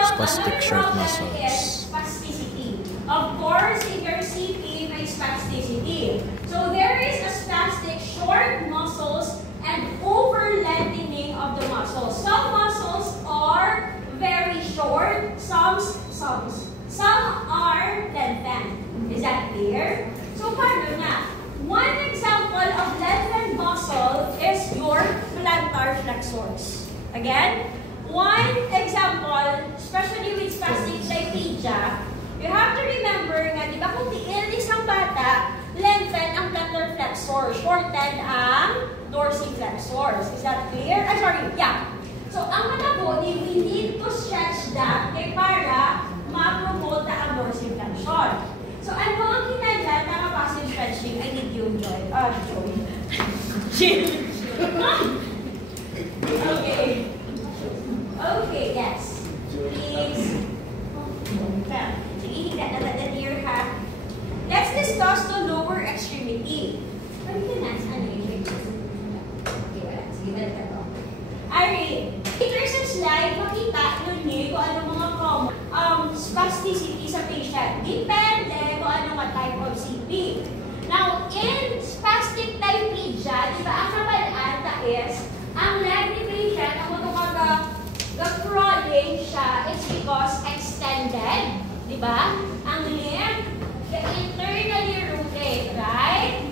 spastic short muscles. Spasticity. Of course, in your CP, may spasticity. So there is a spastic short muscles and over-lengthening of the muscles. Some muscles are very short, some are lengthened. Is that clear? So paano na? One example of lengthened muscle is your plantar flexors. Again, one example, especially with spastic diplegia, you have to remember nga, di ba kung tiil isang bata, lengthen ang plantar flexors, shorten ang dorsiflexors. Is that clear? Sorry, yeah. So, ang mga body, we need to stretch that para ma-promote ang dorsiflexion. So, ano ang kinailan ng passive stretching? I need you, Joy. Joy. Okay. Okay, yes. Please. Sige, higda na the near half. Let's discuss the lower extremity. Ano ka na? Ano yun? Okay, wala. Sige, balik ka to. Alright. Later sa slide, makita nyo niyo kung ano mga common spasticity sa patient. Depende kung ano mga type of CP. Now, in spastic diplegia, di ba, ang kabalaan is, ang leg ni patient, ang crawling siya, it's because extended. Di ba? Ang limb, the internally rooted, right?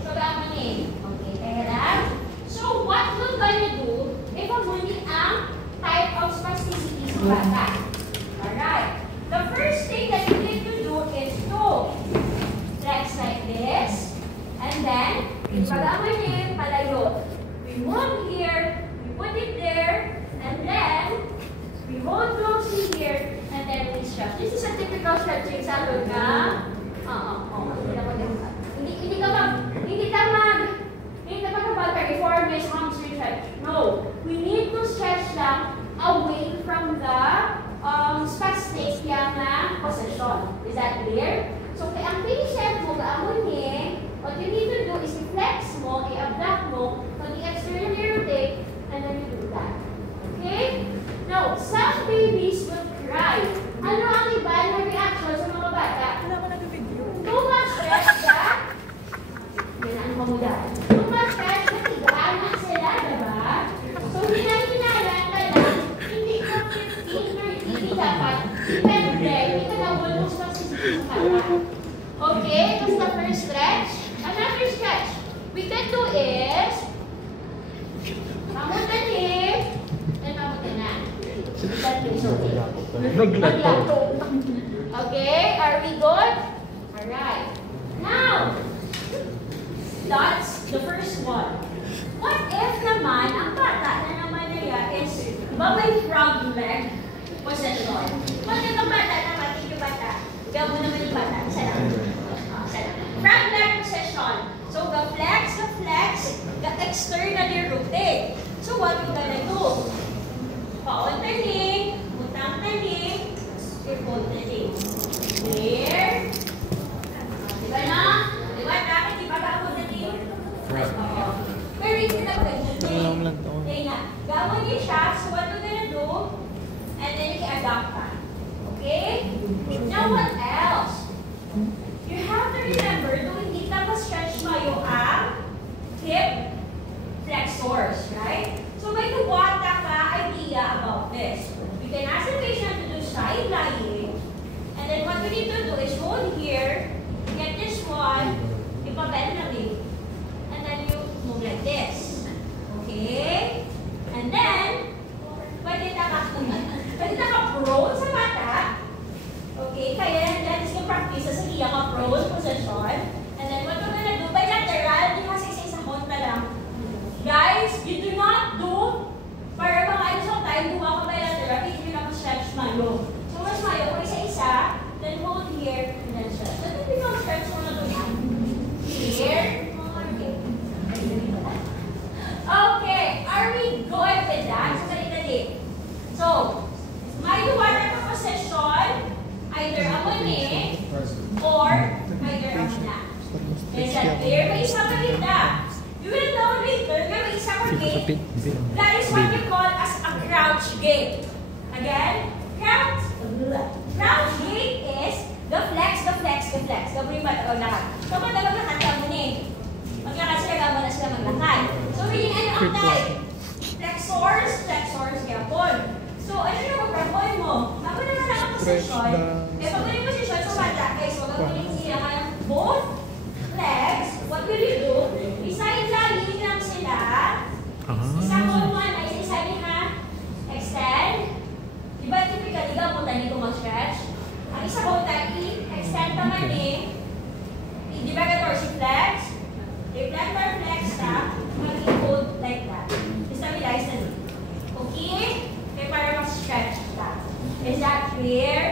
So, gano'n eh. Okay, kaya lang. So, what we're gonna do, if muli ang type of spasticity sa bata. Alright. The first thing that you need to do is to flex like this, and then, pag-aman niya, palayo. We move here, we put it there, and then, we hold closely here, and then we stretch. This is a typical stretching sa loob na, hindi ka mag-performance hamstring stretch. No, we need to stretch lang away from the spastic yang position. Is that clear? So, kaya ang patient mo, kaamon niya, what you need to do is i-flex mo, i-abduct mo, mag-i-externally rotate, and then you do that. Okay? Now, some babies will cry. Ano ang iba na reaction sa mga bata? Wala ko nag-video. Too much stress ka? Yan ang mamuda. Too much stress, natigaan sila, diba? So, hinahinalan ka lang, hindi ka 15 or hindi dapat, depende, hindi ka nabulong sa pagsisipin sa bata. Okay, that's the first stretch. Another stretch we can do is, mamutanin, and mamutanan. Okay, are we good? Alright. Now, that's the first one. What if naman, ang bata na naman niya is, ba may frog leg position? What if ang bata naman, yung bata, gawin mo naman yung bata, isa lang. Frog leg position. So, flex, externally rotate. So, what you gonna do? Pauntaning, mutang-taning, ipon-taning. Clear? Diba na? Diba? Dapat di ba pauntaning? Pero hindi na pwede. Kaya nga, gawin niyo siya. So, what you gonna do? And then, i-adapt ka. Okay? Now, what else? You have to remember, hindi ka ma-stretch mo yung hip flexors, right? So, may kuwata ka idea about this. You can ask the patient to do side lying, and then what we need to do is hold here, get this one, ipabend na rin, and then you move like this. Okay? And then, pwede ka prone sa mata. Okay? Kaya that is yung practice sa iya ka prone position. And then what we're gonna do, bilateral, di kasi isa honta lang. Guys, you do not do para mga ano sa time, duwa ka bilateral, hindi nyo lang stretch mayo. So, mas mayo, kung isa-isa, then hold here, and then stretch. So, hindi nyo stretch mo na doon. Here. Okay, are we good with that? So, dali-dali. So, may duwa na position, either ako ni, or either ako na. Is that clear? May isa pa rin na. You will know later, may isa pa gate. That is what you call as a crouch gate. Again, crouch Round shape is the flex. Gawin pa ito lahat. So, pag maglakad ka muna eh. Maglakad sila, muna sila maglakad. So, yun ano ang type? Flexors, gapon. So, ano yung mag-rapon mo? Ako naman ang posisyon. Eh, pag yung posisyon, so mata. Okay, so gagawin sila ka both legs. What will you do? Isa-isa lang sila. Isa mo naman, ay isa-isa ha. Extend. Diba, typical, ikaw mo tayo dito mag-stretch. Ang isa ko tayo, extend naman eh. Diba ka si flex? If plantar flex ka, mag-hold like that. Stabilize na dito. Okay? Okay, para mag-stretch ka. Is that clear?